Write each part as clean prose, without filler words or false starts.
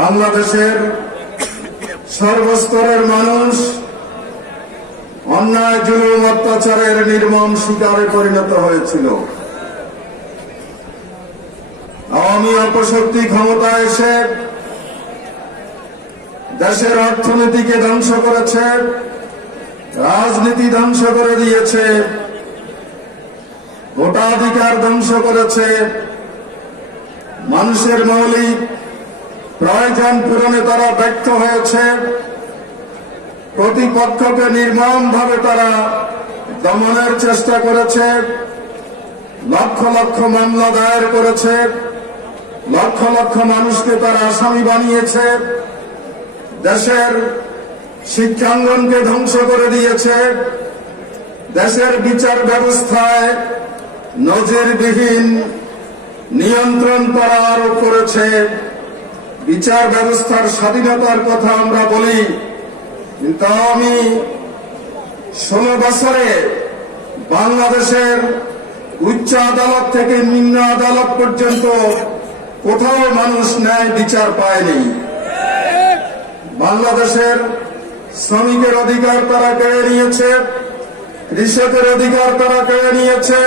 বাংলাদেশের সর্বস্তরের মানুষ অন্যায় জুলুম অত্যাচারের নির্মম শিকারে পরিণত হয়েছিল। আওয়ামী অপশক্তি ক্ষমতায় এসে দেশের অর্থনীতিকে ধ্বংস করেছে, রাজনীতি ধ্বংস করে দিয়েছে, ভোটাধিকার ধ্বংস করেছে, মানুষের মৌলিক প্রয়োজন পূরণে তারা ব্যর্থ হয়েছে, প্রতিপক্ষকে নির্মমভাবে তারা দমনের চেষ্টা করেছে, লক্ষ লক্ষ মামলা দায়ের করেছে, লক্ষ লক্ষ মানুষকে তারা আসামি বানিয়েছে, দেশের শিক্ষাঙ্গনকে ধ্বংস করে দিয়েছে, দেশের বিচার ব্যবস্থায় নজিরবিহীন নিয়ন্ত্রণ করা আরোপ করেছে। বিচার ব্যবস্থার স্বাধীনতার কথা আমরা বলি, কিন্তু আমি 16 বছরে বাংলাদেশের উচ্চ আদালত থেকে নিম্ন আদালত পর্যন্ত কোথাও মানুষ ন্যায় বিচার পায়নি। বাংলাদেশের শ্রমিকের অধিকার তারা কেড়ে নিয়েছে, কৃষকের অধিকার তারা কেড়ে নিয়েছে,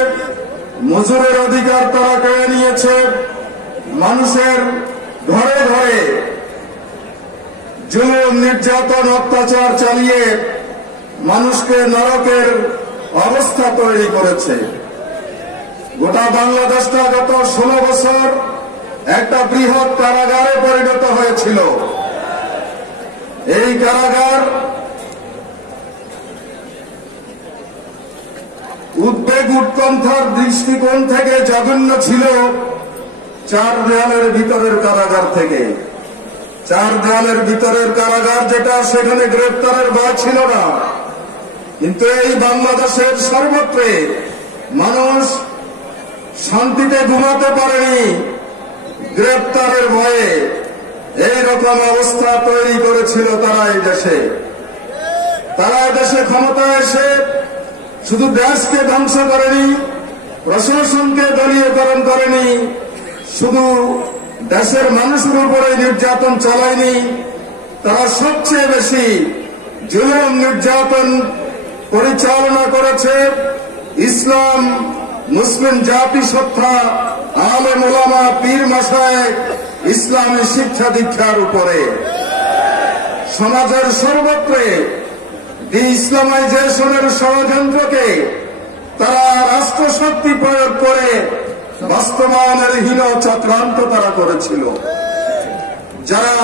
মজুরের অধিকার তারা কেড়ে নিয়েছে, মানুষের ঘরে ঘরে জুলুম নির্যাতন অত্যাচার চালিয়ে মানুষকে নরকের অবস্থা তৈরি করেছে। গোটা বাংলাদেশটা গত 16 বছর একটা বৃহৎ কারাগারে পরিণত হয়েছিল। এই কারাগার উদ্বেগ উৎকণ্ঠার দৃষ্টিকোণ থেকে জঘন্য ছিল 4 দেয়ালের ভিতরের কারাগার থেকে। 4 দেয়ালের ভিতরের কারাগার যেটা, সেখানে গ্রেপ্তারের ভয় ছিল না, কিন্তু এই বাংলাদেশের সর্বত্রে মানুষ শান্তিতে ঘুমাতে পারেনি গ্রেপ্তারের ভয়ে। এইরকম অবস্থা তৈরি করেছিল তারা এই দেশে। তারা এই দেশে ক্ষমতায় এসে শুধু দেশকে ধ্বংস করেনি, প্রশাসনকে দলীয়করণ করেনি, শুধু দেশের মানুষের উপরে নির্যাতন চালায়নি, তারা সবচেয়ে বেশি জুলুম নির্যাতন পরিচালনা করেছে ইসলাম, মুসলিম জাতিসত্তা, আলেম ওলামা, পীর মাশায়েখ, ইসলামী শিক্ষা দীক্ষার উপরে। সমাজের সর্বত্রে ইসলামাইজেশনের ষড়যন্ত্রকে তারা রাষ্ট্রশক্তি প্রয়োগ করে বাস্তবায়নের হীন চক্রান্ত তারা করেছিল। যারা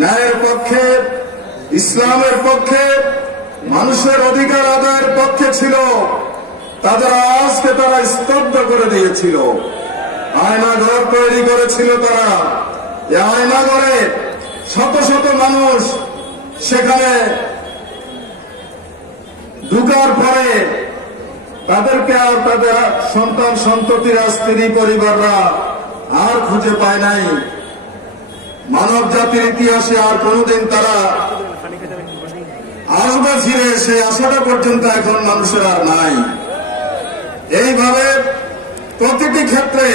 ন্যায়ের পক্ষে, ইসলামের পক্ষে, মানুষের অধিকার আদায়ের পক্ষে ছিল, তাদের আজকে তারা স্তব্ধ করে দিয়েছিল। আয়নাঘর তৈরি করেছিল তারা। এই আয়নাঘরে শত শত মানুষ সেখানে ঢুকার পরে তাদেরকে আর তাদের সন্তান সন্ততিরা, স্ত্রী পরিবাররা আর খুঁজে পায় নাই। মানব জাতির ইতিহাসে আর কোনদিন তারা আসবে ফিরে, সে আশাটা পর্যন্ত এখন মানুষের আর নাই। এইভাবে প্রতিটি ক্ষেত্রে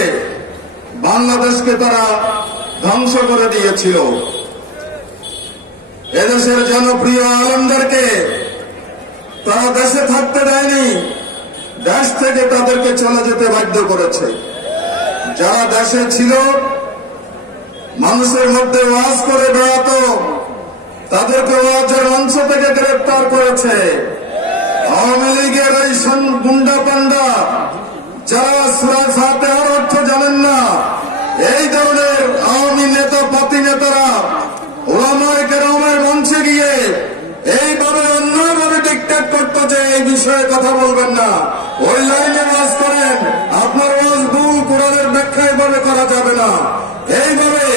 বাংলাদেশকে তারা ধ্বংস করে দিয়েছিল। এদেশের জনপ্রিয় আলেমদেরকে তারা দেশে থাকতে দেয়নি, দেশ থেকে তাদেরকে চলে যেতে বাধ্য করেছে। যারা দেশে ছিল, মানুষের মধ্যে ওয়াজ করে বেড়াত, তাদেরকে ওয়াজের মঞ্চ থেকে গ্রেপ্তার করেছে। আওয়ামী লীগের এই গুন্ডা পান্ডা যারা সূরা ফাতিহার অর্থ জানেন না, এই ধরনের আওয়ামী নেতা পাতি নেতারা ওলামায়ে কেরামের মঞ্চে গিয়ে এইভাবে অন্যভাবে ডিক্টেট করতো যে এই বিষয়ে কথা বলবেন না, ওই লাইনে ওয়াজ করেন, আপনার ওয়াজ ভুল, কোরআনের ব্যাখ্যা এভাবে করা যাবে না। এইভাবে